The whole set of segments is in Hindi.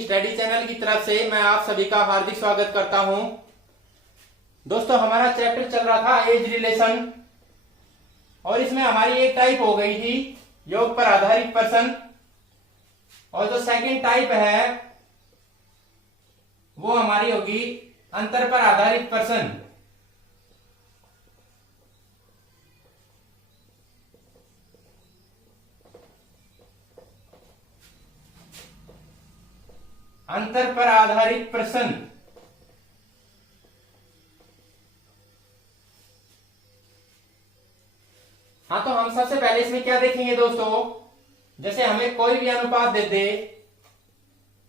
स्टडी चैनल की तरफ से मैं आप सभी का हार्दिक स्वागत करता हूं। दोस्तों, हमारा चैप्टर चल रहा था एज रिलेशन और इसमें हमारी एक टाइप हो गई थी योग पर आधारित पर्सन, और जो सेकंड टाइप है वो हमारी होगी अंतर पर आधारित पर्सन। अंतर पर आधारित प्रश्न। हाँ, तो हम सबसे पहले इसमें क्या देखेंगे दोस्तों, जैसे हमें कोई भी अनुपात दे दे,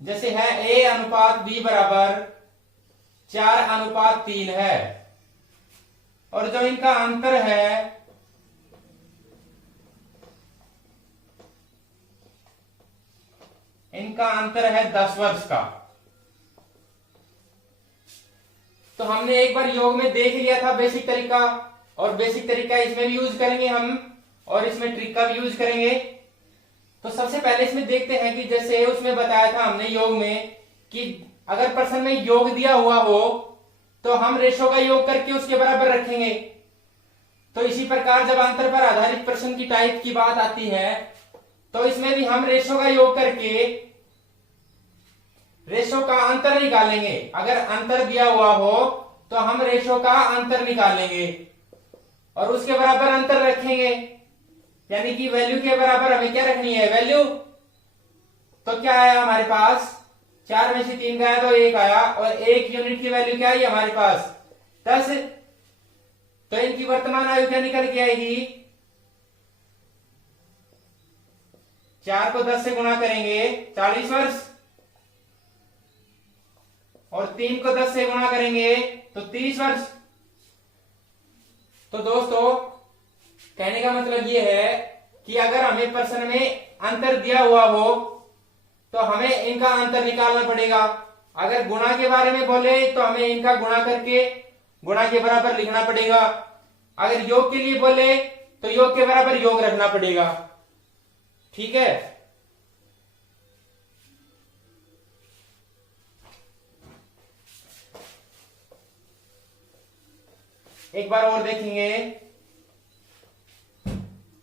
जैसे है A अनुपात B बराबर 4:3 है, और जो इनका अंतर है इनका अंतर है 10 वर्ष का। तो हमने एक बार योग में देख लिया था बेसिक तरीका, और बेसिक तरीका इसमें भी यूज करेंगे हम, और इसमें ट्रिक का भी यूज करेंगे। तो सबसे पहले इसमें देखते हैं कि जैसे उसमें बताया था हमने योग में कि अगर प्रश्न में योग दिया हुआ हो तो हम रेशो का योग करके उसके बराबर रखेंगे। तो इसी प्रकार जब अंतर पर आधारित प्रश्न की टाइप की बात आती है तो इसमें भी हम रेशो का योग करके रेशो का अंतर निकालेंगे। अगर अंतर दिया हुआ हो तो हम रेशो का अंतर निकालेंगे और उसके बराबर अंतर रखेंगे, यानी कि वैल्यू के बराबर हमें क्या रखनी है, वैल्यू। तो क्या आया हमारे पास, 4 में से 3 गया तो 1 आया, और 1 यूनिट की वैल्यू क्या आई हमारे पास, 10। तो इनकी वर्तमान आयु क्या निकल के आएगी, 4 को 10 से गुणा करेंगे 40 वर्ष, और 3 को 10 से गुणा करेंगे तो 30 वर्ष। तो दोस्तों, कहने का मतलब ये है कि अगर हमें प्रश्न में अंतर दिया हुआ हो तो हमें इनका अंतर निकालना पड़ेगा। अगर गुणा के बारे में बोले तो हमें इनका गुणा करके गुणा के बराबर लिखना पड़ेगा। अगर योग के लिए बोले तो योग के बराबर योग रखना पड़ेगा। ठीक है। एक बार और देखेंगे,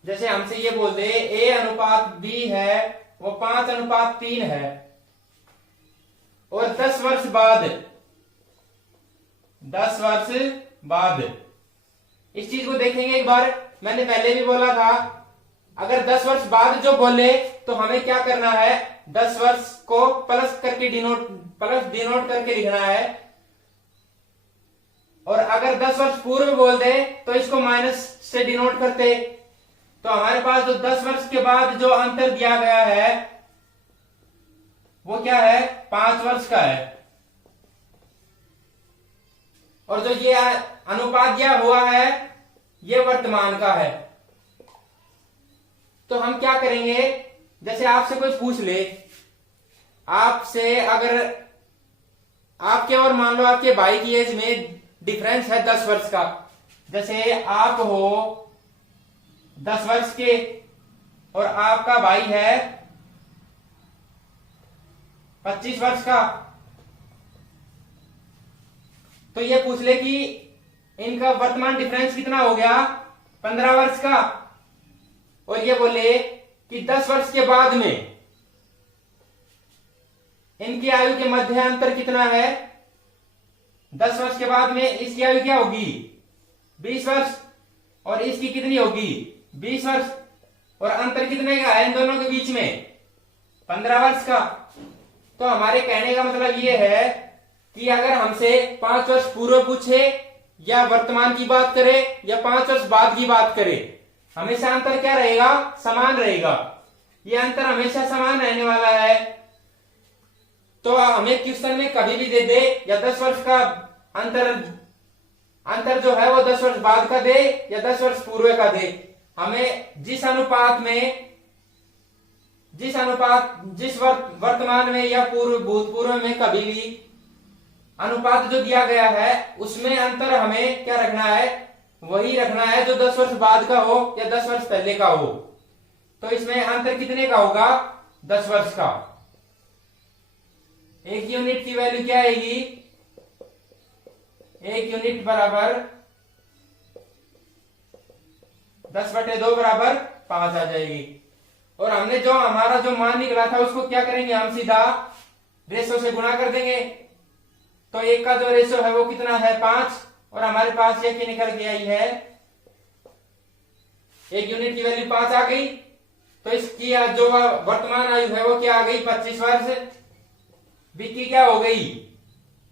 जैसे हमसे ये बोल दे A अनुपात B है वो 5:3 है, और 10 वर्ष बाद इस चीज को देखेंगे। एक बार मैंने पहले भी बोला था, अगर 10 वर्ष बाद जो बोले तो हमें क्या करना है, 10 वर्ष को प्लस डिनोट करके लिखना है, और अगर 10 वर्ष पूर्व बोल दे तो इसको माइनस से डिनोट करते। तो हमारे पास जो 10 वर्ष के बाद जो अंतर दिया गया है वो क्या है, 5 वर्ष का है, और जो ये अनुपात दिया हुआ है ये वर्तमान का है। तो हम क्या करेंगे, जैसे आपसे कोई पूछ ले, आपसे अगर आपके और मान लो आपके भाई की एज में डिफरेंस है 10 वर्ष का, जैसे आप हो 10 वर्ष के और आपका भाई है 25 वर्ष का, तो ये पूछ ले कि इनका वर्तमान डिफरेंस कितना हो गया, 15 वर्ष का, और ये बोले कि 10 वर्ष के बाद में इनकी आयु के मध्य अंतर कितना है, 10 वर्ष के बाद में इसकी आयु क्या होगी, 20 वर्ष, और इसकी कितनी होगी, 20 वर्ष, और अंतर कितने का है इन दोनों के बीच में, 15 वर्ष का। तो हमारे कहने का मतलब ये है कि अगर हमसे 5 वर्ष पूर्व पूछे या वर्तमान की बात करे या 5 वर्ष बाद की बात करे, हमेशा अंतर क्या रहेगा, समान रहेगा। ये अंतर हमेशा समान रहने वाला है। तो हमें क्वेश्चन में कभी भी दे दे या 10 वर्ष का अंतर जो है वो 10 वर्ष बाद का दे या 10 वर्ष पूर्व का दे, हमें जिस वर्तमान में या भूतपूर्व में कभी भी अनुपात जो दिया गया है उसमें अंतर हमें क्या रखना है, वही रखना है जो 10 वर्ष बाद का हो या 10 वर्ष पहले का हो। तो इसमें अंतर कितने का होगा, 10 वर्ष का। एक यूनिट की वैल्यू क्या आएगी, एक यूनिट बराबर 10/2 बराबर 5 आ जाएगी। और हमने जो हमारा जो मान निकला था उसको क्या करेंगे, हम सीधा रेशो से गुणा कर देंगे। तो एक का जो रेशो है वो कितना है 5, और हमारे पास ये निकल के आई है, एक यूनिट की वैल्यू 5 आ गई। तो इसकी जो वर्तमान आयु है वो क्या आ गई 25 वर्ष। बी की क्या हो गई,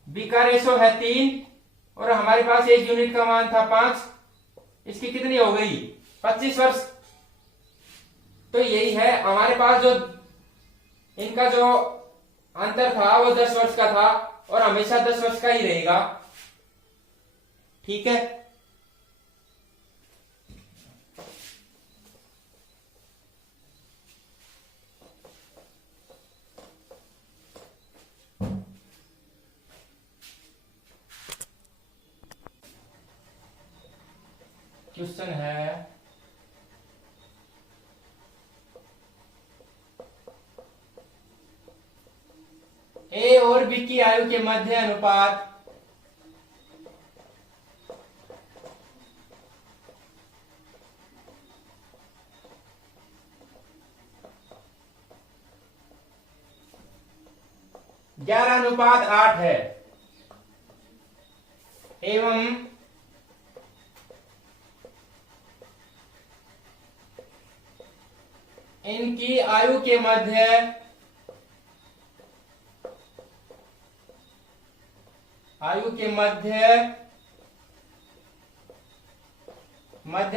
बी का रेशो है 3 और हमारे पास एक यूनिट का मान था 5, इसकी कितनी हो गई 25 वर्ष। तो यही है हमारे पास जो इनका जो अंतर था वो 10 वर्ष का था और हमेशा 10 वर्ष का ही रहेगा। ठीक है, क्वेश्चन है ए और बी की आयु के मध्य अनुपात 11:8 है एवं इनकी आयु के मध्य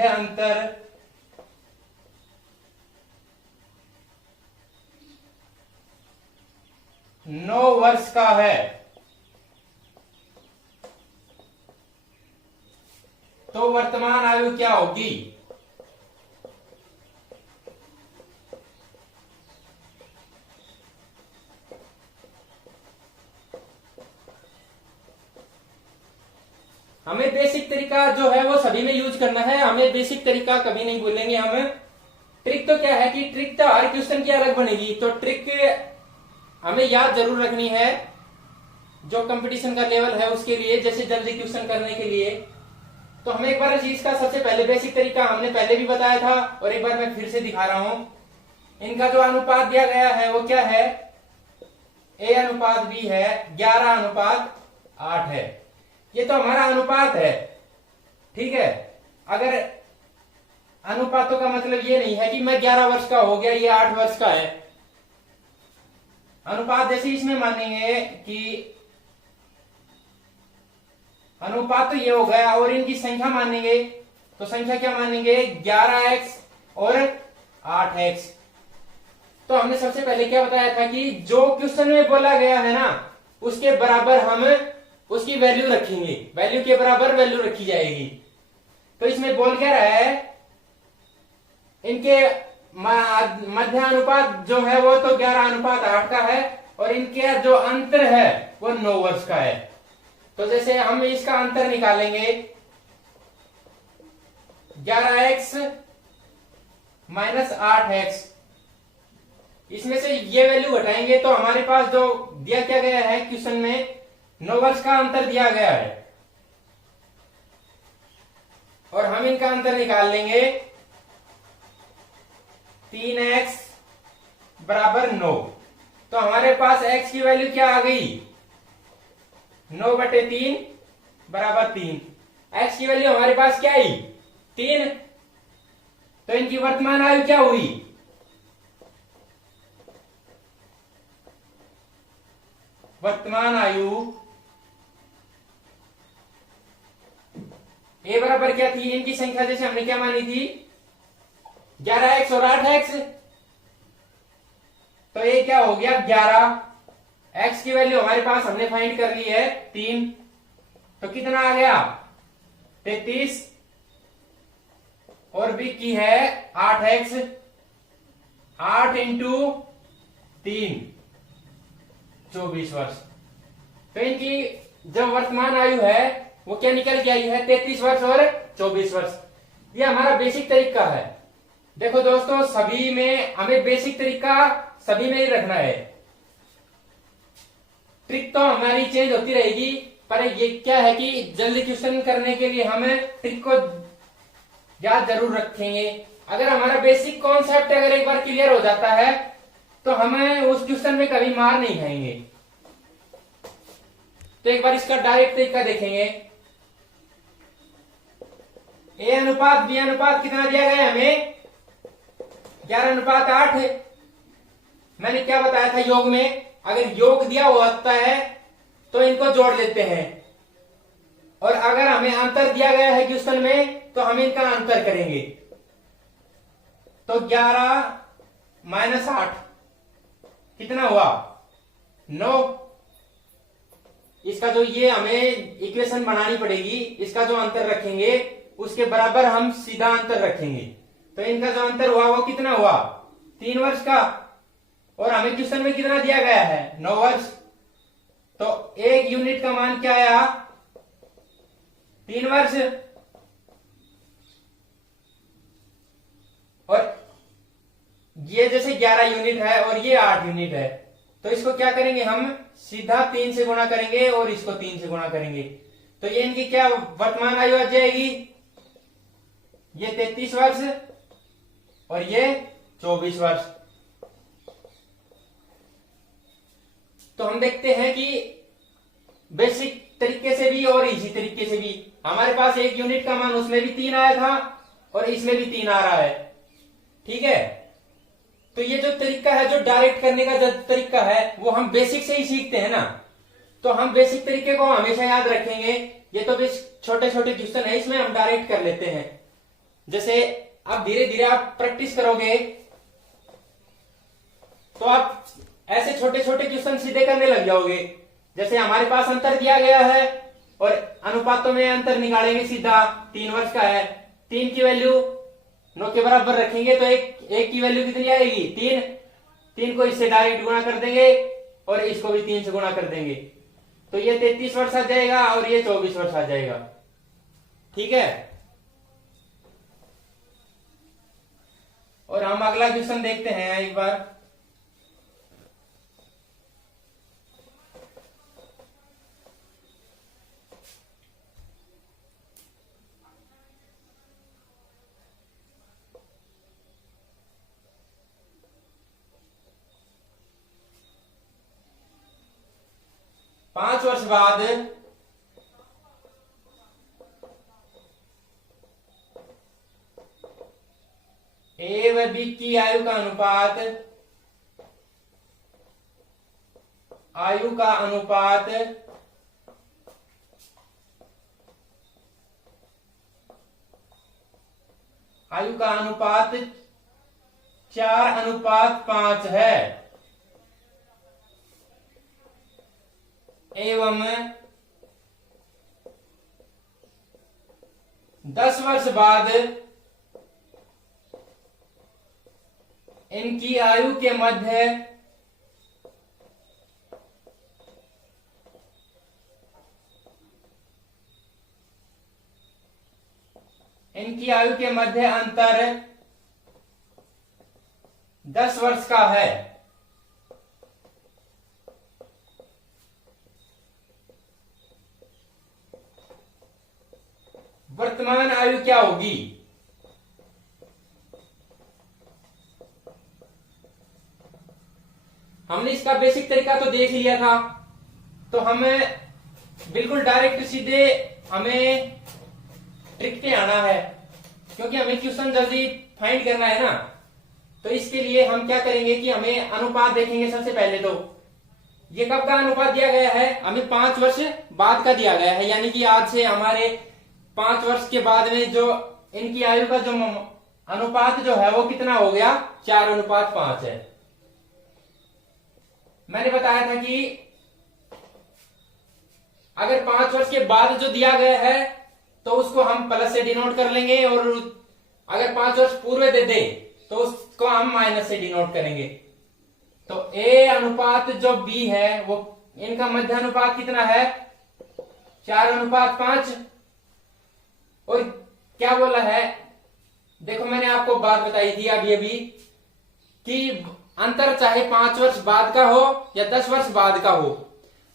अंतर 9 वर्ष का है। तो वर्तमान आयु क्या होगी, हमें बेसिक तरीका जो है वो सभी में यूज करना है, हमें बेसिक तरीका कभी नहीं भूलेंगे हम। ट्रिक तो क्या है कि ट्रिक तो हर क्वेश्चन की अलग बनेगी, तो ट्रिक हमें याद जरूर रखनी है जो कंपटीशन का लेवल है उसके लिए, जैसे जल्दी क्वेश्चन करने के लिए। तो हमें एक बार इस चीज का सबसे पहले बेसिक तरीका हमने पहले भी बताया था और एक बार मैं फिर से दिखा रहा हूं। इनका जो अनुपात दिया गया है वो क्या है, ए अनुपात बी है 11:8 है। ये तो हमारा अनुपात है, ठीक है। अगर अनुपातों का मतलब ये नहीं है कि मैं 11 वर्ष का हो गया ये 8 वर्ष का है। अनुपात जैसे इसमें मानेंगे कि अनुपात तो ये हो गया, और इनकी संख्या मानेंगे तो संख्या क्या मानेंगे 11x और 8x। तो हमने सबसे पहले क्या बताया था कि जो क्वेश्चन में बोला गया है ना उसके बराबर हम उसकी वैल्यू रखेंगे, वैल्यू के बराबर वैल्यू रखी जाएगी। तो इसमें बोल क्या रहा है, इनके मध्य अनुपात जो है वो तो 11:8 का है और इनके जो अंतर है वो 9 वर्ष का है। तो जैसे हम इसका अंतर निकालेंगे 11x माइनस 8x, इसमें से ये वैल्यू घटाएंगे तो हमारे पास जो दिया क्या गया है क्वेश्चन में 9 वर्ष का अंतर दिया गया है और हम इनका अंतर निकाल लेंगे 3x बराबर 9। तो हमारे पास x की वैल्यू क्या आ गई 9/3 बराबर 3। x की वैल्यू हमारे पास क्या आई 3। तो इनकी वर्तमान आयु क्या हुई, वर्तमान आयु ए बराबर क्या थी, इनकी संख्या जैसे हमने क्या मानी थी 11x और 8x। तो ये क्या हो गया 11। x की वैल्यू हमारे पास हमने फाइंड कर ली है 3, तो कितना आ गया 33 और b की है 8x, 8 इंटू 3 24 वर्ष। तो इनकी जो वर्तमान आयु है वो क्या निकल के आई है 33 वर्ष और 24 वर्ष। ये हमारा बेसिक तरीका है। देखो दोस्तों सभी में हमें बेसिक तरीका सभी में ही रखना है। ट्रिक तो हमारी चेंज होती रहेगी, पर ये क्या है कि जल्दी क्वेश्चन करने के लिए हमें ट्रिक को याद जरूर रखेंगे। अगर हमारा बेसिक कॉन्सेप्ट अगर एक बार क्लियर हो जाता है तो हमें उस क्वेश्चन में कभी मार नहीं खाएंगे। तो एक बार इसका डायरेक्ट तरीका देखेंगे। ए अनुपात बी अनुपात कितना दिया गया है हमें? 11:8। मैंने क्या बताया था योग में, अगर योग दिया होता है तो इनको जोड़ लेते हैं, और अगर हमें अंतर दिया गया है क्वेश्चन में तो हम इनका अंतर करेंगे। तो 11 - 8 कितना हुआ? 9। इसका जो ये हमें इक्वेशन बनानी पड़ेगी, इसका जो अंतर रखेंगे उसके बराबर हम सीधा अंतर रखेंगे। तो इनका जो अंतर हुआ वो कितना हुआ? 3 वर्ष का। और हमें क्वेश्चन में कितना दिया गया है? 9 वर्ष। तो 1 यूनिट का मान क्या आया? 3 वर्ष। और ये जैसे 11 यूनिट है और ये 8 यूनिट है, तो इसको क्या करेंगे हम? सीधा 3 से गुणा करेंगे और इसको 3 से गुणा करेंगे। तो ये इनकी क्या वर्तमान आयु आ जाएगी? ये 33 वर्ष और ये 24 वर्ष। तो हम देखते हैं कि बेसिक तरीके से भी और इजी तरीके से भी हमारे पास 1 यूनिट का मान उसमें भी 3 आया था और इसमें भी 3 आ रहा है। ठीक है, तो ये जो तरीका है, जो डायरेक्ट करने का जो तरीका है, वो हम बेसिक से ही सीखते हैं ना। तो हम बेसिक तरीके को हमेशा याद रखेंगे। ये तो बेस छोटे छोटे क्वेश्चन है, इसमें हम डायरेक्ट कर लेते हैं। जैसे अब धीरे धीरे आप प्रैक्टिस करोगे तो आप ऐसे छोटे छोटे क्वेश्चन सीधे करने लग जाओगे। जैसे हमारे पास अंतर दिया गया है और अनुपातों में अंतर निकालेंगे सीधा। 3 वर्ष का है, 3 की वैल्यू 9 के बराबर रखेंगे तो एक की वैल्यू कितनी आएगी? 3। 3 को इससे डायरेक्ट गुणा कर देंगे और इसको भी 3 से गुणा कर देंगे, तो ये 33 वर्ष आ जाएगा और ये 24 वर्ष आ जाएगा। ठीक है, और हम अगला क्वेश्चन देखते हैं एक बार। पांच वर्ष बाद ए व बी की आयु का अनुपात आयु का अनुपात 4:5 है, एवं 10 वर्ष बाद इनकी आयु के मध्य अंतर 10 वर्ष का है। वर्तमान आयु क्या होगी? हमने इसका बेसिक तरीका तो देख लिया था, तो हमें बिल्कुल डायरेक्ट सीधे हमें ट्रिक पे आना है, क्योंकि हमें क्वेश्चन जल्दी फाइंड करना है ना। तो इसके लिए हम क्या करेंगे कि हमें अनुपात देखेंगे। सबसे पहले तो ये कब का अनुपात दिया गया है? हमें 5 वर्ष बाद का दिया गया है, यानी कि आज से हमारे 5 वर्ष के बाद में जो इनकी आयु का जो अनुपात जो है वो कितना हो गया? 4:5 है। मैंने बताया था कि अगर 5 वर्ष के बाद जो दिया गया है तो उसको हम प्लस से डिनोट कर लेंगे, और अगर 5 वर्ष पूर्व दे दे तो उसको हम माइनस से डिनोट करेंगे। तो ए अनुपात जो बी है वो इनका मध्य अनुपात कितना है? 4:5। और क्या बोला है? देखो मैंने आपको बात बताई थी अभी कि अंतर चाहे 5 वर्ष बाद का हो या 10 वर्ष बाद का हो,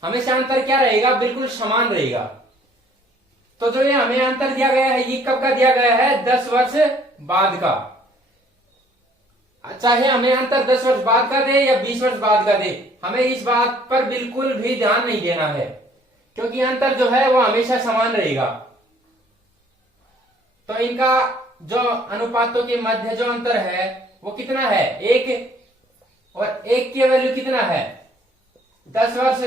हमेशा अंतर क्या रहेगा, बिल्कुल समान रहेगा। तो जो ये हमें अंतर दिया गया है, ये कब का दिया गया है, 10 वर्ष बाद का। चाहे हमें अंतर 10 वर्ष बाद का दे या 20 वर्ष बाद का दे, हमें इस बात पर बिल्कुल भी ध्यान नहीं देना है, क्योंकि अंतर जो है वो हमेशा समान रहेगा। तो इनका जो अनुपातों के मध्य जो अंतर है वो कितना है, 1, और 1 की वैल्यू कितना है, 10 वर्ष।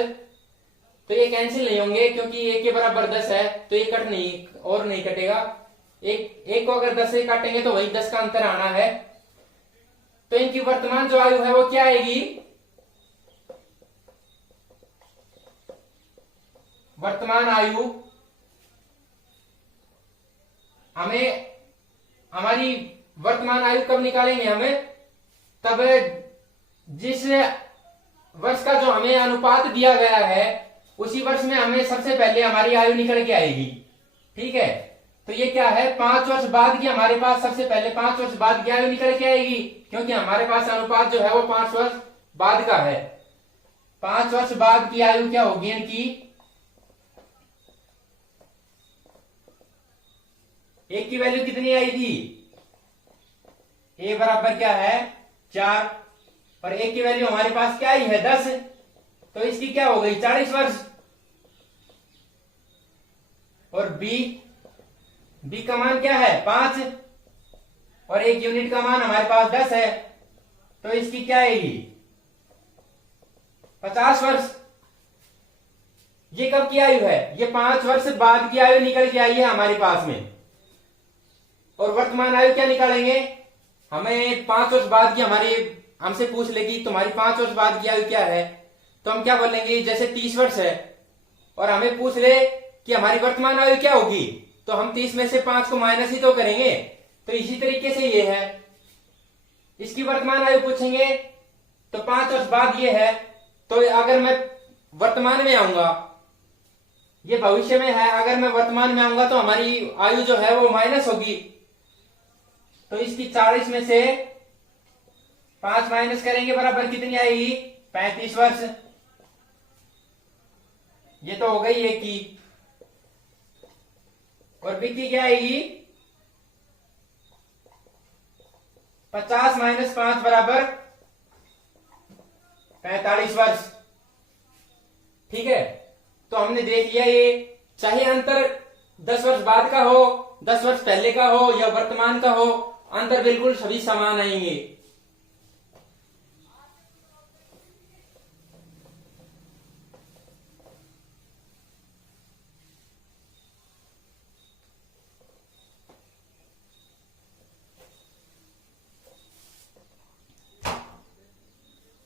तो ये कैंसिल नहीं होंगे, क्योंकि 1 के बराबर 10 है, तो ये कट नहीं और नहीं कटेगा। एक को अगर 10 से काटेंगे तो वही 10 का अंतर आना है। तो इनकी वर्तमान जो आयु है वो क्या आएगी, वर्तमान आयु हमें, हमारी वर्तमान आयु कब निकालेंगे हमें, तब जिस वर्ष का जो हमें अनुपात दिया गया है उसी वर्ष में हमें सबसे पहले हमारी आयु निकल के आएगी। ठीक है, तो ये क्या है, 5 वर्ष बाद की हमारे पास सबसे पहले 5 वर्ष बाद की आयु निकल के आएगी, क्योंकि हमारे पास अनुपात जो है वो 5 वर्ष बाद का है। 5 वर्ष बाद की आयु क्या होगी इनकी, 1 की वैल्यू कितनी आई थी, a बराबर क्या है 4, और 1 की वैल्यू हमारे पास क्या आई है 10, तो इसकी क्या हो गई 40 वर्ष। और b का मान क्या है 5, और 1 यूनिट का मान हमारे पास 10 है, तो इसकी क्या आएगी 50 वर्ष। ये कब की आयु है, ये 5 वर्ष बाद की आयु निकल के आई है हमारे पास में। और वर्तमान आयु क्या निकालेंगे, हमें 5 वर्ष बाद की, हमारी हमसे पूछ लेगी तुम्हारी 5 वर्ष बाद की आयु क्या है, तो हम क्या बोलेंगे, जैसे 30 वर्ष है और हमें पूछ ले कि हमारी वर्तमान आयु क्या होगी, तो हम 30 में से 5 को माइनस ही तो करेंगे। तो इसी तरीके से ये है, इसकी वर्तमान आयु पूछेंगे तो 5 वर्ष बाद ये है, तो अगर मैं वर्तमान में आऊंगा, ये भविष्य में है, अगर मैं वर्तमान में आऊंगा तो हमारी आयु जो है वो माइनस होगी। तो इसकी 40 में से 5 माइनस करेंगे बराबर कितनी आएगी 35 वर्ष। ये तो हो गई 1 की, और बी की क्या आएगी 50 माइनस 5 बराबर 45 वर्ष। ठीक है, तो हमने देख लिया ये, चाहे अंतर 10 वर्ष बाद का हो, 10 वर्ष पहले का हो या वर्तमान का हो, अंतर बिल्कुल सभी समान आएंगे।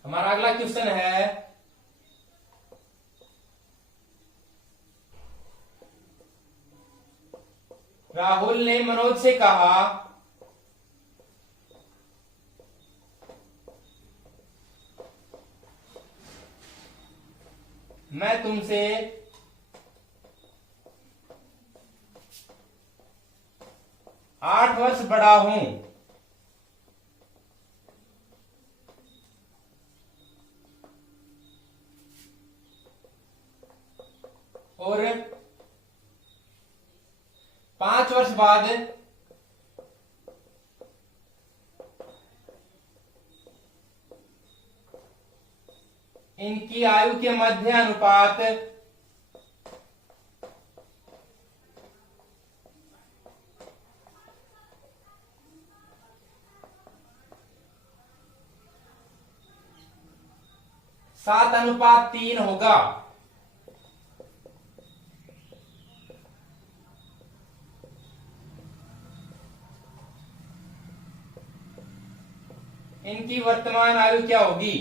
हमारा अगला क्वेश्चन है, राहुल ने मनोज से कहा मैं तुमसे 8 वर्ष बड़ा हूं, और 5 वर्ष बाद इनकी आयु के मध्य अनुपात 7:3 होगा। इनकी वर्तमान आयु क्या होगी,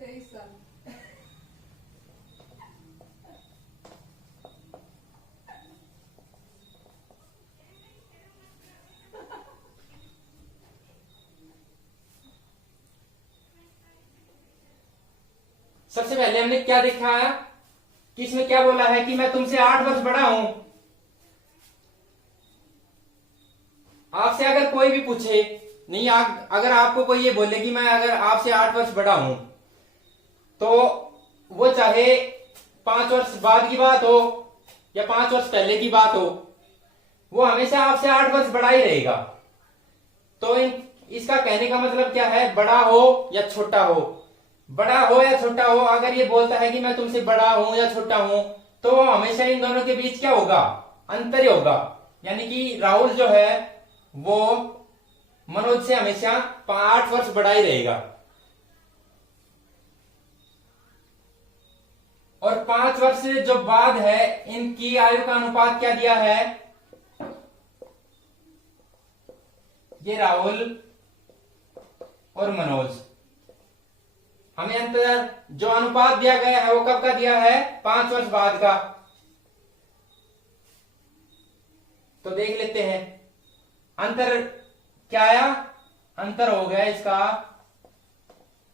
23 साल। सबसे पहले हमने क्या देखा है कि इसमें क्या बोला है कि मैं तुमसे 8 वर्ष बड़ा हूं। आपसे अगर कोई भी पूछे, नहीं अगर आपको कोई ये बोले कि मैं अगर आपसे 8 वर्ष बड़ा हूं, तो वो चाहे 5 वर्ष बाद की बात हो या 5 वर्ष पहले की बात हो, वो हमेशा आपसे 8 वर्ष बड़ा ही रहेगा। तो इसका कहने का मतलब क्या है, बड़ा हो या छोटा हो, बड़ा हो या छोटा हो, अगर ये बोलता है कि मैं तुमसे बड़ा हूं या छोटा हूं, तो हमेशा इन दोनों के बीच क्या होगा, अंतर ही होगा। यानी कि राहुल जो है वो मनोज से हमेशा 8 वर्ष बड़ा ही रहेगा। और 5 वर्ष जो बाद है, इनकी आयु का अनुपात क्या दिया है, ये राहुल और मनोज, हमें अंतर जो अनुपात दिया गया है वो कब का दिया है, 5 वर्ष बाद का। तो देख लेते हैं अंतर क्या आया, अंतर हो गया इसका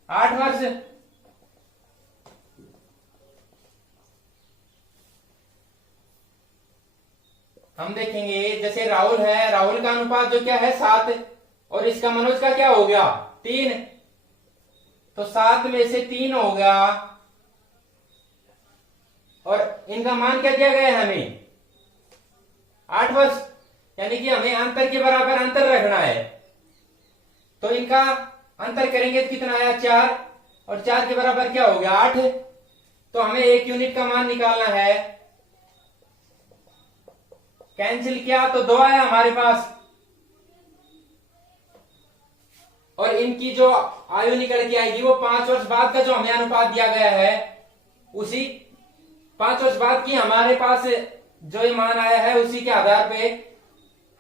8 वर्ष। हम देखेंगे जैसे राहुल है, राहुल का अनुपात जो क्या है 7, और इसका मनोज का क्या हो गया 3, तो 7 में से 3 हो गया, और इनका मान क्या दिया गया है हमें 8 वर्ष। यानी कि हमें अंतर के बराबर अंतर रखना है, तो इनका अंतर करेंगे तो कितना आया 4, और 4 के बराबर क्या हो गया 8, तो हमें 1 यूनिट का मान निकालना है। कैंसिल किया तो 2 आया हमारे पास, और इनकी जो आयु निकल के आएगी वो 5 वर्ष बाद का जो हमें अनुपात दिया गया है, उसी 5 वर्ष बाद की हमारे पास जो ये मान आया है उसी के आधार पे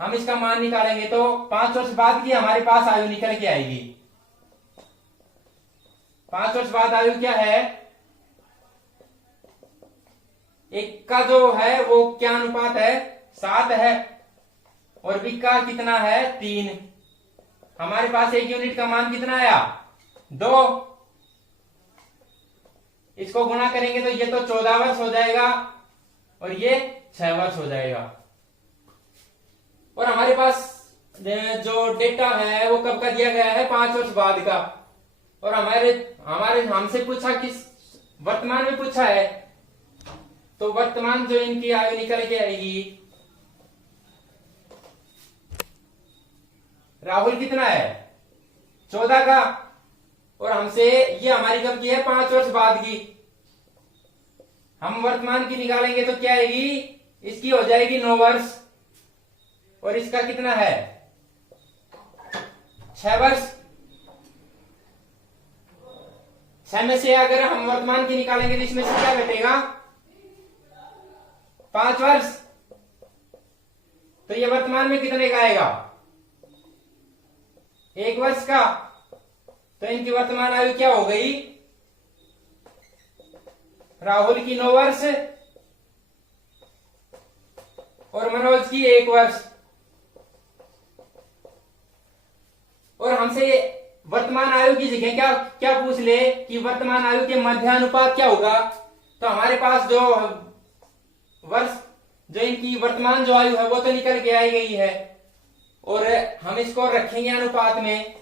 हम इसका मान निकालेंगे, तो 5 वर्ष बाद की हमारे पास आयु निकल के आएगी। 5 वर्ष बाद आयु क्या है, एक का जो है वो क्या अनुपात है 7 है, और बी का कितना है 3। हमारे पास 1 यूनिट का मान कितना आया 2, इसको गुणा करेंगे तो ये तो 14 वर्ष हो जाएगा, और ये 6 वर्ष हो जाएगा। और हमारे पास जो डेटा है वो कब का दिया गया है 5 वर्ष बाद का, और हमारे हमसे पूछा किस वर्तमान में पूछा है, तो वर्तमान जो इनकी आयु निकल के आएगी, राहुल कितना है 14 का, और हमसे ये हमारी कब की है 5 वर्ष बाद की। हम वर्तमान की निकालेंगे तो क्या आएगी, इसकी हो जाएगी 9 वर्ष, और इसका कितना है 6 वर्ष। 6 में से अगर हम वर्तमान की निकालेंगे तो इसमें से क्या घटेगा 5 वर्ष, तो ये वर्तमान में कितने का आएगा 1 वर्ष का। तो इनकी वर्तमान आयु क्या हो गई, राहुल की 9 वर्ष और मनोज की 1 वर्ष। और हमसे वर्तमान आयु की जगह क्या क्या पूछ ले कि वर्तमान आयु के मध्यानुपात क्या होगा, तो हमारे पास जो वर्ष जो इनकी वर्तमान जो आयु है वो तो निकल के आई गई है, और हम इसको रखेंगे अनुपात में।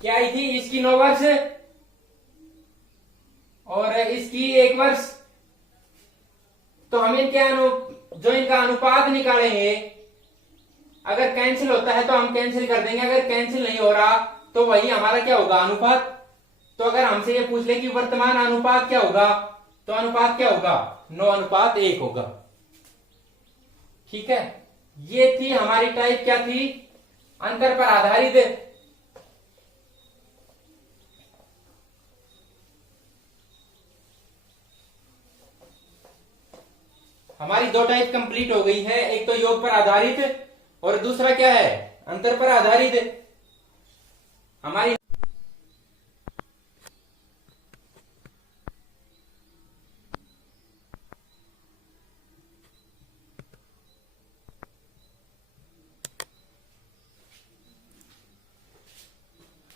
क्या आई थी, इसकी 9 वर्ष और इसकी 1 वर्ष। तो हम इनके जो इनका अनुपात निकालेंगे, अगर कैंसिल होता है तो हम कैंसिल कर देंगे, अगर कैंसिल नहीं हो रहा तो वही हमारा क्या होगा अनुपात। तो अगर हमसे ये पूछ ले कि वर्तमान अनुपात क्या होगा, तो अनुपात क्या होगा 9:1 होगा। ठीक है, ये थी हमारी टाइप क्या थी, अंतर पर आधारित। हमारी 2 टाइप कंप्लीट हो गई है, एक तो योग पर आधारित और दूसरा क्या है अंतर पर आधारित। हमारी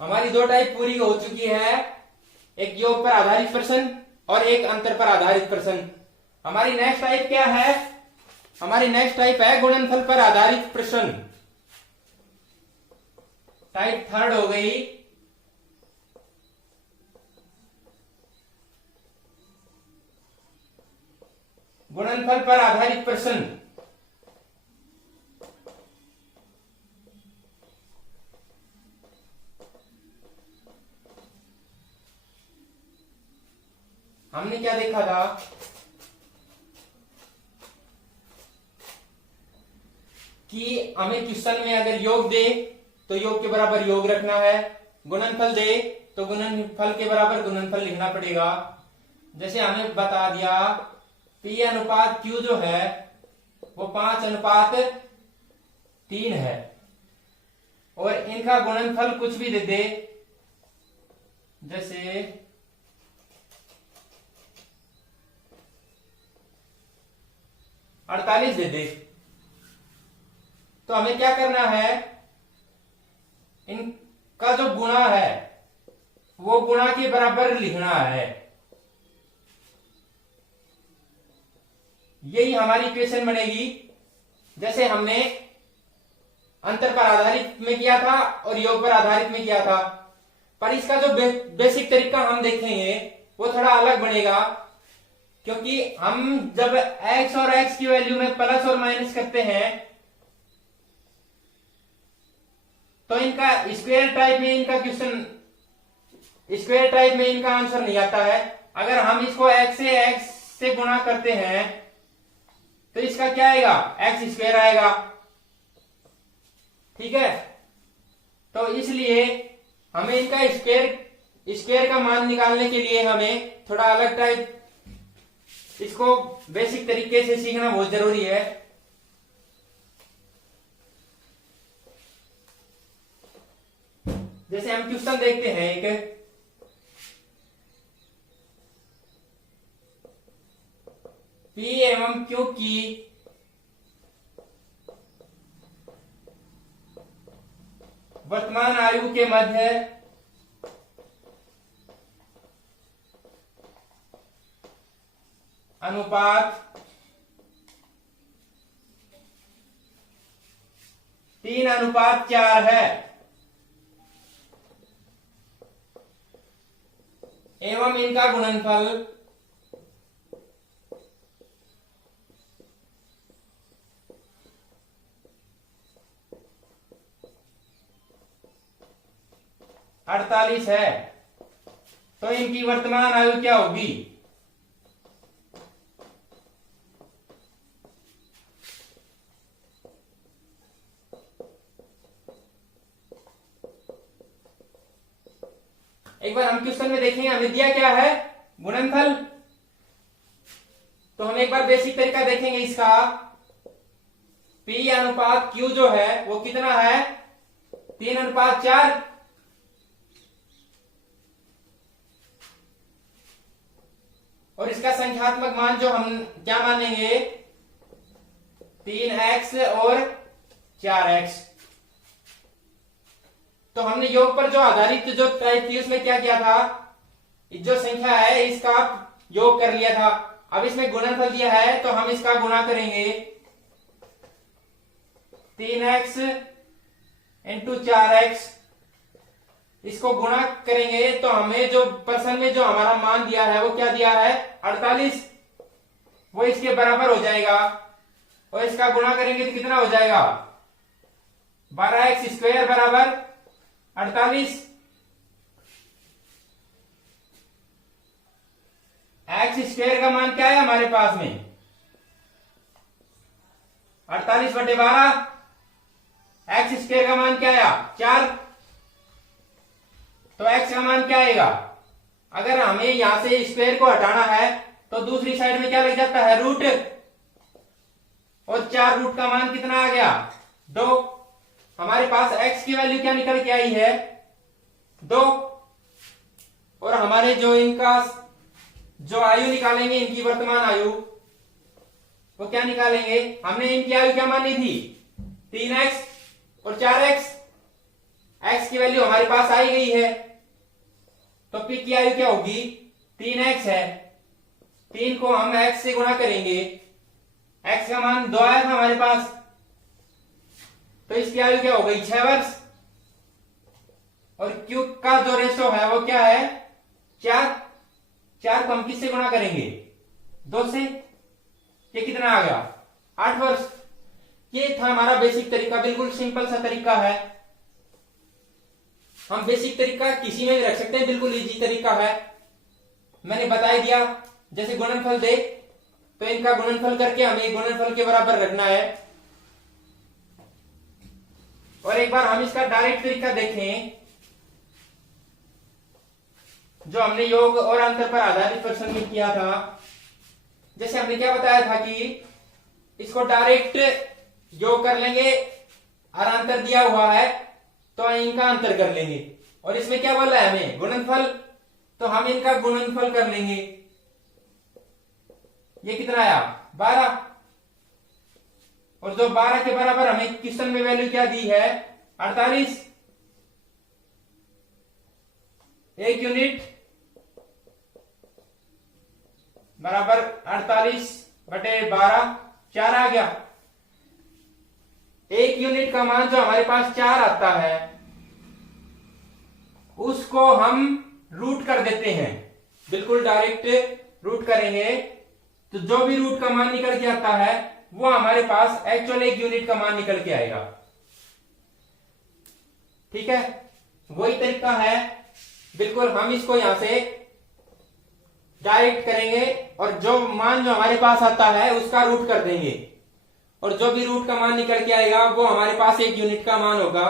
हमारी 2 टाइप पूरी हो चुकी है, एक योग पर आधारित प्रश्न और एक अंतर पर आधारित प्रश्न। हमारी नेक्स्ट टाइप क्या है, हमारी नेक्स्ट टाइप है गुणनफल पर आधारित प्रश्न। टाइप 3rd हो गई गुणनफल पर आधारित प्रश्न। हमने क्या देखा था कि हमें क्वेश्चन में अगर योग दे तो योग के बराबर योग रखना है, गुणनफल दे तो गुणनफल के बराबर गुणनफल लिखना पड़ेगा। जैसे हमें बता दिया P अनुपात Q जो है वो 5:3 है और इनका गुणनफल कुछ भी दे दे, जैसे 48 दे दे, तो हमें क्या करना है, इनका जो गुणा है वो गुणा के बराबर लिखना है। यही हमारी इक्वेशन बनेगी। जैसे हमने अंतर पर आधारित में किया था और योग पर आधारित में किया था, पर इसका जो बेसिक तरीका हम देखेंगे वो थोड़ा अलग बनेगा, क्योंकि हम जब x और x की वैल्यू में प्लस और माइनस करते हैं तो इनका स्क्वायर टाइप में इनका क्वेश्चन स्क्वायर टाइप में इनका आंसर नहीं आता है। अगर हम इसको x से गुणा करते हैं तो इसका क्या आएगा, x स्क्वायर आएगा। ठीक है, तो इसलिए हमें इनका स्क्वायर का मान निकालने के लिए हमें थोड़ा अलग टाइप इसको बेसिक तरीके से सीखना बहुत जरूरी है। जैसे हम क्वेश्चन देखते हैं एक, P एवं Q की वर्तमान आयु के मध्य अनुपात 3:4 है एवं इनका गुणनफल 48 है, तो इनकी वर्तमान आयु क्या होगी। एक बार हम क्वेश्चन में देखेंगे हमें दिया क्या है, गुणनफल। तो हम एक बार बेसिक तरीका देखेंगे इसका। P अनुपात Q जो है वो कितना है, 3:4। और इसका संख्यात्मक मान जो हम क्या मानेंगे, 3x और 4x। तो हमने योग पर जो आधारित जो टाइप थी उसमें क्या किया था, जो संख्या है इसका योग कर लिया था। अब इसमें गुणनफल दिया है तो हम इसका गुणा करेंगे, 3x इंटू 4x। इसको गुणा करेंगे तो हमें जो प्रश्न में जो हमारा मान दिया है वो क्या दिया है, 48, वो इसके बराबर हो जाएगा। और इसका गुणा करेंगे तो कितना हो जाएगा, 12x स्क्वायर बराबर 48। x स्क्वायर का मान क्या है हमारे पास में, 48/12। x स्क्वायर का मान क्या आया, 4। तो x का मान क्या आएगा, अगर हमें यहां से स्क्वायर को हटाना है तो दूसरी साइड में क्या लग जाता है, रूट। और 4 रूट का मान कितना आ गया, 2। हमारे पास x की वैल्यू क्या निकल के आई है, 2। और हमारे जो इनका जो आयु निकालेंगे, इनकी वर्तमान आयु, वो क्या निकालेंगे, हमने इनकी आयु क्या मानी थी, 3x और 4x। x की वैल्यू हमारे पास आई गई है, तो p की आयु क्या होगी, 3x है। 3 को हम x से गुणा करेंगे, x का मान 2 आया था हमारे पास, तो इसकी आयु क्या हो गई, 6 वर्ष। और q का जो रेशो है वो क्या है, 4। 4 को हम किससे गुणा करेंगे, 2 से। ये कितना आ गया 8 वर्ष। ये था हमारा बेसिक तरीका, बिल्कुल सिंपल सा तरीका है। हम बेसिक तरीका किसी में भी रख सकते हैं, बिल्कुल इजी तरीका है। मैंने बता ही दिया, जैसे गुणनफल दे तो इनका गुणनफल करके हमें गुणनफल के बराबर रखना है। और एक बार हम इसका डायरेक्ट तरीका देखें, जो हमने योग और अंतर पर आधारित प्रश्न में किया था। जैसे हमने क्या बताया था कि इसको डायरेक्ट योग कर लेंगे और अंतर दिया हुआ है तो इनका अंतर कर लेंगे। और इसमें क्या बोला है हमें गुणनफल, तो हम इनका गुणनफल कर लेंगे। ये कितना आया 12, और जो 12 के बराबर हमें क्वेश्चन में वैल्यू क्या दी है 48। 1 यूनिट बराबर 48/12, 4 आ गया। 1 यूनिट का मान जो हमारे पास 4 आता है उसको हम रूट कर देते हैं, बिल्कुल डायरेक्ट रूट करेंगे तो जो भी रूट का मान निकल के आता है वो हमारे पास एक्चुअल 1 यूनिट का मान निकल के आएगा। ठीक है, वही तरीका है बिल्कुल। हम इसको यहां से डायरेक्ट करेंगे और जो मान जो हमारे पास आता है उसका रूट कर देंगे, और जो भी रूट का मान निकल के आएगा वो हमारे पास 1 यूनिट का मान होगा।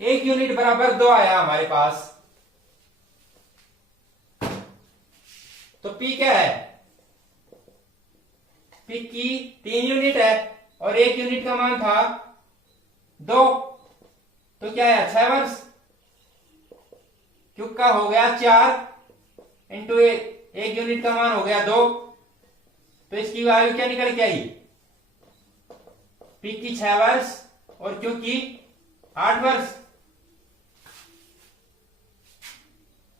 1 यूनिट बराबर 2 आया हमारे पास। तो P क्या है, P की 3 यूनिट है और 1 यूनिट का मान था 2, तो क्या है 6 वर्ष। क्यों का हो गया 4 इंटू 1 यूनिट का मान हो गया 2, तो इसकी आयु क्या निकल के आई P की 6 वर्ष और Q की 8 वर्ष।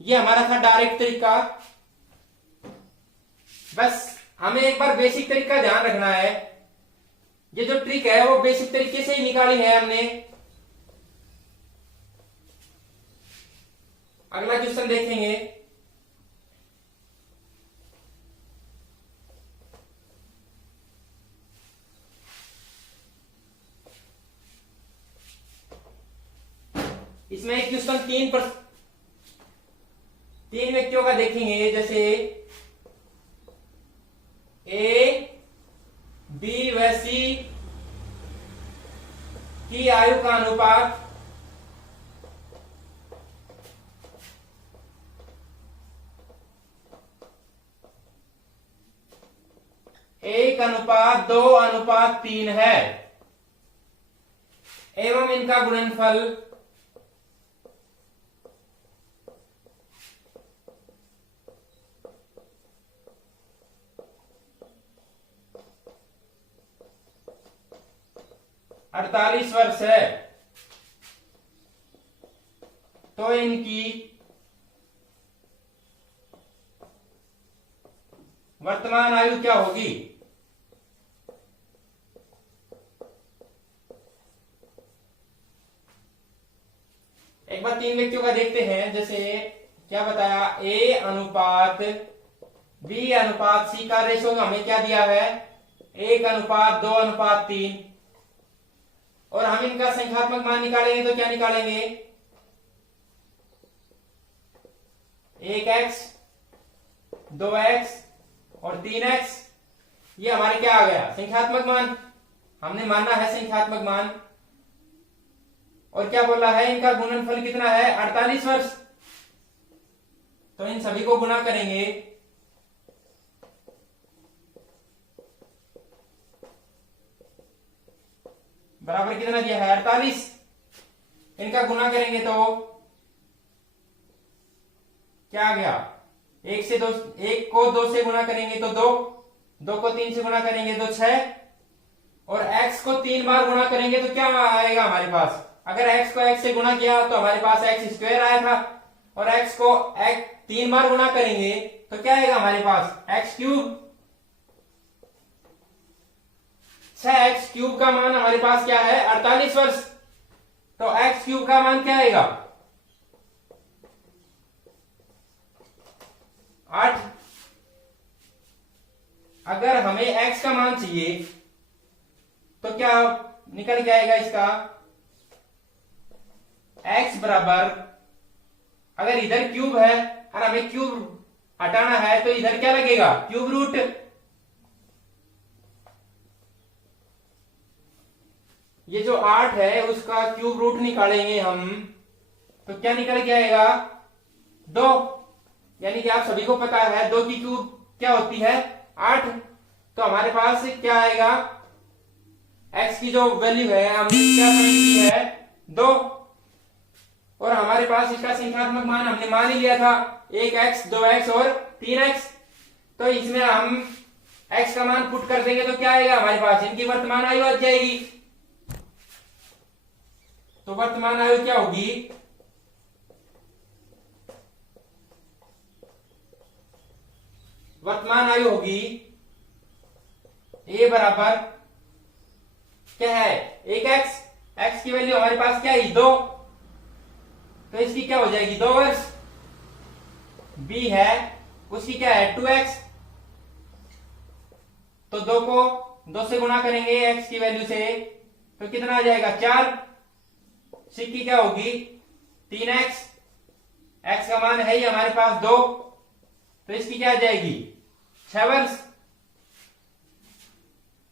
ये हमारा था डायरेक्ट तरीका। बस हमें एक बार बेसिक तरीका ध्यान रखना है, ये जो ट्रिक है वो बेसिक तरीके से ही निकाली है हमने। अगला क्वेश्चन देखेंगे। इसमें एक क्वेश्चन 3 व्यक्तियों का देखेंगे, जैसे ए, बी व सी की आयु का अनुपात एक अनुपात 2:3 है एवं इनका गुणनफल अड़तालीस वर्ष है, तो इनकी वर्तमान आयु क्या होगी। एक बार 3 व्यक्तियों का देखते हैं। जैसे क्या बताया, ए अनुपात बी अनुपात सी का रेशो हमें क्या दिया है 1:2:3, और हम इनका संख्यात्मक मान निकालेंगे तो क्या निकालेंगे 1x 2x और 3x। ये हमारे क्या आ गया संख्यात्मक मान, हमने माना है संख्यात्मक मान। और क्या बोला है इनका गुणनफल कितना है 48 वर्ष, तो इन सभी को गुणा करेंगे। बराबर कितना दिया है 48, इनका गुणा करेंगे तो क्या आ गया 1 को 2 से गुणा करेंगे तो 2 को 3 से गुणा करेंगे तो 6, और x को 3 बार गुणा करेंगे तो क्या आएगा हमारे पास। अगर x को x से गुणा किया तो हमारे पास x स्क्वायर आया था, और x को 3 बार गुणा करेंगे तो क्या आएगा हमारे पास x क्यूब। 6x क्यूब का मान हमारे पास क्या है 48 वर्ष, तो x क्यूब का मान क्या आएगा 8। अगर हमें x का मान चाहिए तो क्या निकल के आएगा इसका? x बराबर, अगर इधर क्यूब है और हमें क्यूब हटाना है तो इधर क्या लगेगा? Cube root. ये जो 8 है उसका क्यूब रूट निकालेंगे हम तो क्या निकल के आएगा? 2। यानी कि आप सभी को पता है 2 की क्यूब क्या होती है? 8। तो हमारे पास क्या आएगा? x की जो वैल्यू है हमने क्या फाइंड की है? 2। और हमारे पास इसका संख्यात्मक मान हमने मान ही लिया था 1x, 2x और 3x। तो इसमें हम x का मान पुट कर देंगे तो क्या आएगा हमारे पास? इनकी वर्तमान आयु आ जाएगी। तो वर्तमान आयु क्या होगी? वर्तमान आयु होगी a बराबर क्या है? 1x। x की वैल्यू हमारे पास क्या है? 2। तो इसकी क्या हो जाएगी? 2 वर्ष। b है उसकी क्या है? 2x। तो 2 को 2 से गुणा करेंगे x की वैल्यू से तो कितना आ जाएगा? 4। c की क्या होगी? 3x। x का मान है ही हमारे पास 2 तो इसकी क्या आ जाएगी? 6 वर्ष।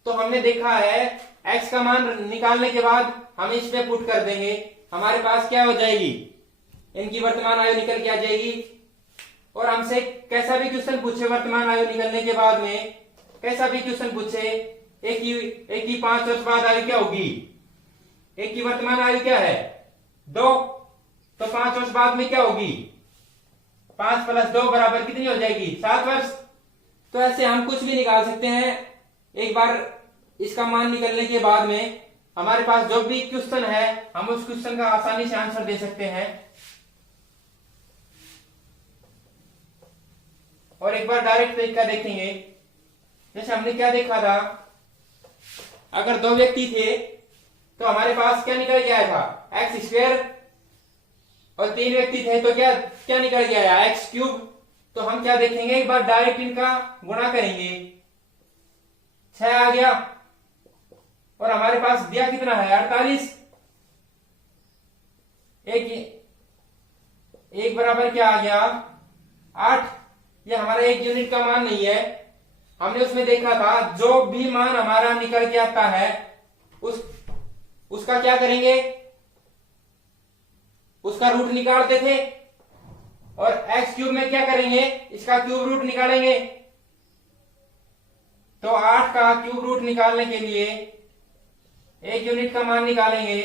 तो हमने देखा है x का मान निकालने के बाद हम इस पे पुट कर देंगे, हमारे पास क्या हो जाएगी? इनकी वर्तमान आयु निकल के आ जाएगी। और हमसे कैसा भी क्वेश्चन पूछे वर्तमान आयु निकलने के बाद में, कैसा भी क्वेश्चन पूछे, एक की 5 वर्ष बाद आयु क्या होगी? एक की वर्तमान आयु क्या है? 2। तो 5 वर्ष बाद में क्या होगी? 5 + 2 बराबर कितनी हो जाएगी? 7 वर्ष। तो ऐसे हम कुछ भी निकाल सकते हैं। एक बार इसका मान निकलने के बाद में हमारे पास जो भी क्वेश्चन है हम उस क्वेश्चन का आसानी से आंसर दे सकते हैं। और एक बार डायरेक्ट तरीका देखेंगे। जैसे हमने क्या देखा था, अगर 2 व्यक्ति थे तो हमारे पास क्या निकल के आया था? x²। और 3 व्यक्ति थे तो क्या क्या निकल के आया? x³। तो हम क्या देखेंगे, एक बार डायरेक्ट इनका गुणा करेंगे। 6 आ गया और हमारे पास दिया कितना है? 48। एक बराबर क्या आ गया? 8। ये हमारा एक यूनिट का मान नहीं है। हमने उसमें देखा था जो भी मान हमारा निकल के आता है उसका क्या करेंगे? उसका रूट निकालते थे। और x³ में क्या करेंगे? इसका क्यूब रूट निकालेंगे। तो 8 का क्यूब रूट निकालने के लिए एक यूनिट का मान निकालेंगे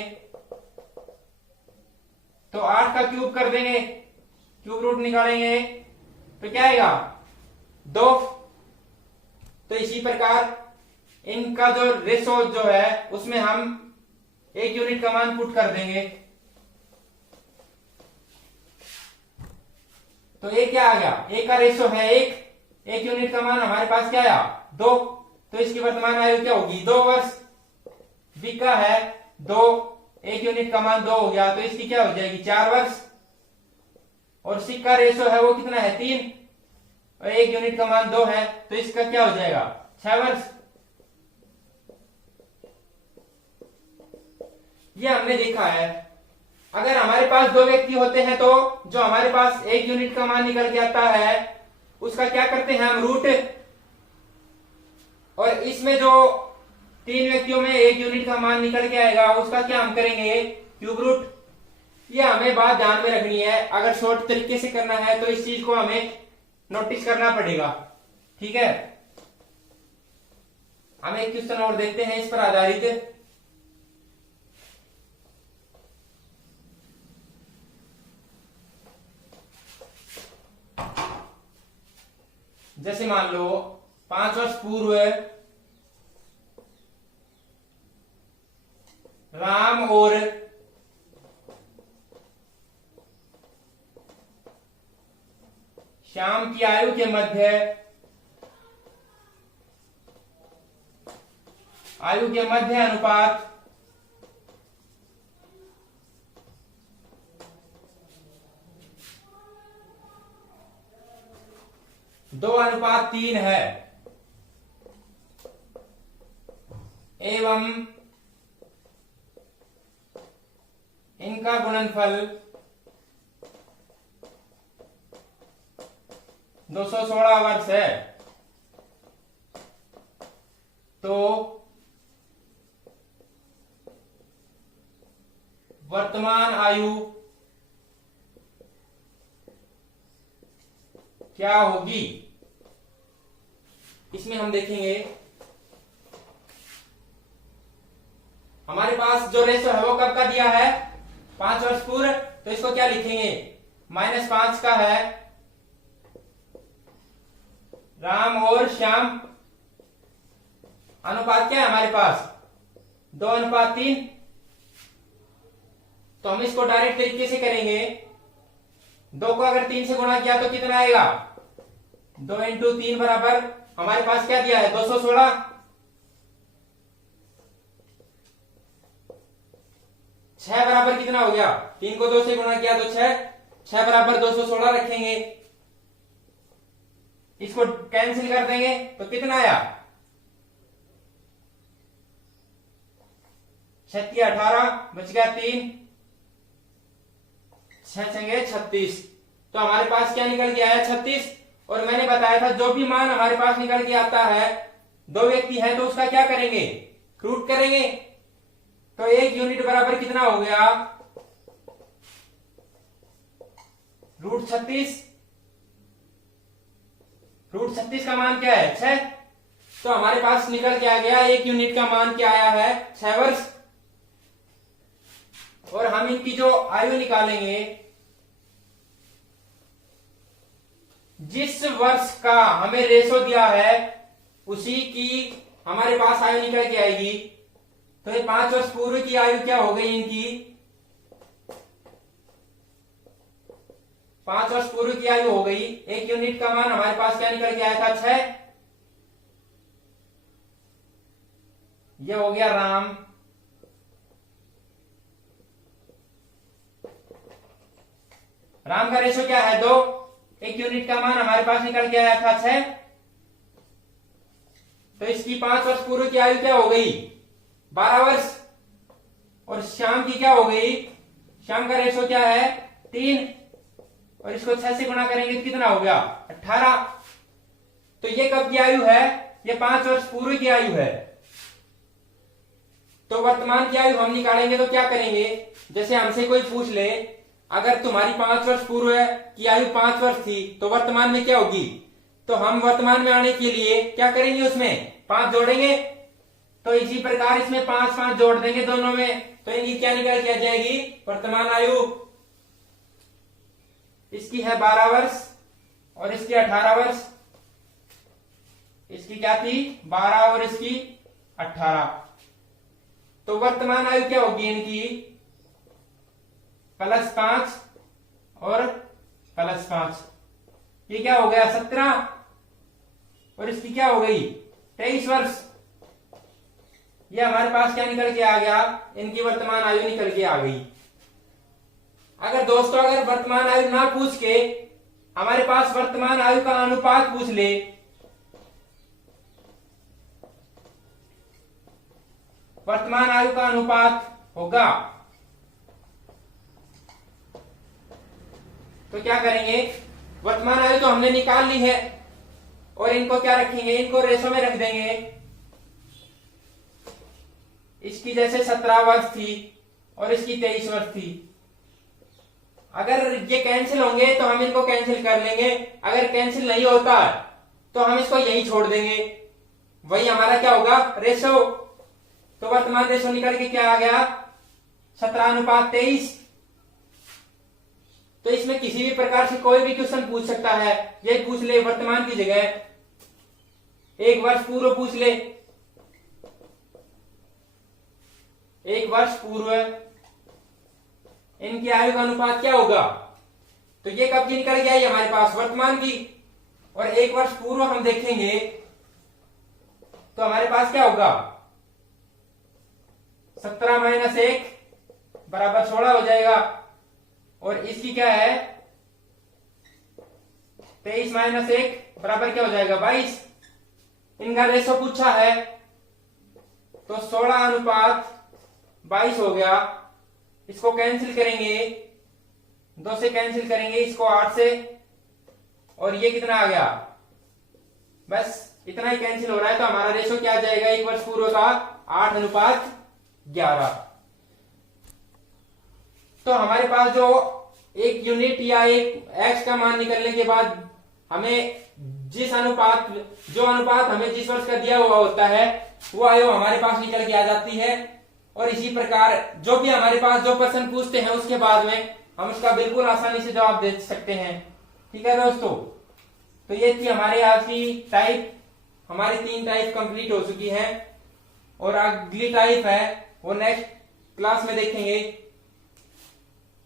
तो 8 का क्यूब कर देंगे, क्यूब रूट निकालेंगे तो क्या आएगा? 2। तो इसी प्रकार इनका जो रेशो जो है उसमें हम एक यूनिट का मान पुट कर देंगे तो ये क्या आ गया? एक का रेशो है 1, एक यूनिट का मान हमारे पास क्या आया? 2। तो इसकी वर्तमान आयु क्या होगी? 2 वर्ष। बी का है 2, एक यूनिट का मान 2 हो गया तो इसकी क्या हो जाएगी? 4 वर्ष। और सी का रेशो है वो कितना है? 3 और एक यूनिट का मान 2 है तो इसका क्या हो जाएगा? 6 वर्ष। ये हमने देखा है। अगर हमारे पास 2 व्यक्ति होते हैं तो जो हमारे पास एक यूनिट का मान निकल के आता है उसका क्या करते हैं हम? रूट। और इसमें जो 3 व्यक्तियों में एक यूनिट का मान निकल के आएगा उसका क्या हम करेंगे? Cube root. ये हमें बात ध्यान में रखनी है। अगर शॉर्ट तरीके से करना है तो इस चीज को हमें नोटिस करना पड़ेगा। ठीक है, हम एक क्वेश्चन और देखते हैं इस पर आधारित। जैसे मान लो 5 वर्ष पूर्व राम और श्याम की आयु के मध्य अनुपात 1:3 2:3 है एवं इनका गुणनफल 216 वर्ष है, तो वर्तमान आयु क्या होगी? इसमें हम देखेंगे हमारे पास जो रेशो है वो कब का दिया है, 5 वर्ष पूर्व, तो इसको क्या लिखेंगे, -5 का है राम और श्याम, अनुपात क्या है हमारे पास 2:3, तो हम इसको डायरेक्ट तरीके से करेंगे, 2 को अगर 3 से गुणा किया तो कितना आएगा, 2 × 3 बराबर हमारे पास क्या दिया है 216, 6 बराबर कितना हो गया, 3 को 2 से गुणा किया तो 6 बराबर 216 रखेंगे, इसको कैंसिल कर देंगे तो कितना आया 6 × 18 बच गया 3, 6 × 36, तो हमारे पास क्या निकल के आया 36। और मैंने बताया था जो भी मान हमारे पास निकल के आता है, 2 व्यक्ति है तो उसका क्या करेंगे, रूट करेंगे, तो 1 यूनिट बराबर कितना हो गया √36, √36 का मान क्या है 6, तो हमारे पास निकल के आ गया 1 यूनिट का मान क्या आया है 6 वर्ष। और हम इनकी जो आयु निकालेंगे, जिस वर्ष का हमें रेशो दिया है उसी की हमारे पास आयु निकल के आएगी, तो ये 5 वर्ष पूर्व की आयु क्या हो गई इनकी, 5 वर्ष पूर्व की आयु हो गई, 1 यूनिट का मान हमारे पास क्या निकल के आया था 6, ये हो गया राम, राम का रेशो क्या है 2, 1 यूनिट का मान हमारे पास निकल के आया था 6, तो इसकी 5 वर्ष पूर्व की आयु क्या हो गई 12 वर्ष। और श्याम की क्या हो गई, श्याम का रेशो क्या है 3, और इसको 6 से गुणा करेंगे तो कितना हो गया 18, तो ये कब की आयु है, ये 5 वर्ष पूर्व की आयु है। तो वर्तमान की आयु हम निकालेंगे तो क्या करेंगे, जैसे हमसे कोई पूछ ले अगर तुम्हारी 5 वर्ष पूर्व की आयु 5 वर्ष थी तो वर्तमान में क्या होगी, तो हम वर्तमान में आने के लिए क्या करेंगे, उसमें 5 जोड़ेंगे, तो इसी प्रकार इसमें 5 5 जोड़ देंगे दोनों में, तो इनकी क्या निकल के आ जाएगी वर्तमान आयु, इसकी है 12 वर्ष और इसकी 18 वर्ष, इसकी क्या थी 12 और इसकी 18, तो वर्तमान आयु क्या होगी इनकी +5 और +5, ये क्या हो गया 17, और इसकी क्या हो गई 23 वर्ष, ये हमारे पास क्या निकल के आ गया, इनकी वर्तमान आयु निकल के आ गई। अगर दोस्तों अगर वर्तमान आयु ना पूछ के हमारे पास वर्तमान आयु का अनुपात पूछ ले, वर्तमान आयु का अनुपात होगा, तो क्या करेंगे, वर्तमान आयु तो हमने निकाल ली है और इनको क्या रखेंगे, इनको रेशो में रख देंगे, इसकी जैसे 17 वर्ष थी और इसकी 23 वर्ष थी, अगर ये कैंसिल होंगे तो हम इनको कैंसिल कर लेंगे, अगर कैंसिल नहीं होता तो हम इसको यहीं छोड़ देंगे, वही हमारा क्या होगा रेशो, तो वर्तमान रेशो निकल के क्या आ गया 17:23। तो इसमें किसी भी प्रकार से कोई भी क्वेश्चन पूछ सकता है, ये पूछ ले वर्तमान की जगह 1 वर्ष पूर्व पूछ ले, 1 वर्ष पूर्व इनकी आयु का अनुपात क्या होगा, तो ये कब की निकल के आई हमारे पास वर्तमान की, और 1 वर्ष पूर्व हम देखेंगे तो हमारे पास क्या होगा 17 - 1 = 16 हो जाएगा, और इसकी क्या है 23 माइनस 1 बराबर क्या हो जाएगा 22। इनका रेशो पूछा है तो 16 अनुपात 22 हो गया। इसको कैंसिल करेंगे, 2 से कैंसिल करेंगे, इसको 8 से, और ये कितना आ गया, बस इतना ही कैंसिल हो रहा है। तो हमारा रेशो क्या आ जाएगा एक वर्ष पूर्व का 8 अनुपात 11। तो हमारे पास जो एक यूनिट या एक एक्स का मान निकलने के बाद हमें जो अनुपात हमें जिस वर्ष का दिया हुआ होता है वो आयु हमारे पास निकल के आ जाती है। और इसी प्रकार जो भी हमारे पास जो प्रश्न पूछते हैं उसके बाद में हम उसका बिल्कुल आसानी से जवाब दे सकते हैं। ठीक है दोस्तों, तो ये थी हमारे आज की टाइप। हमारी 3 टाइप कंप्लीट हो चुकी है और अगली टाइप है वो नेक्स्ट क्लास में देखेंगे।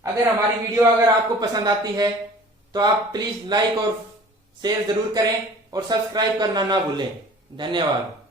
अगर हमारी वीडियो अगर आपको पसंद आती है तो आप प्लीज लाइक और शेयर जरूर करें और सब्सक्राइब करना ना भूलें। धन्यवाद।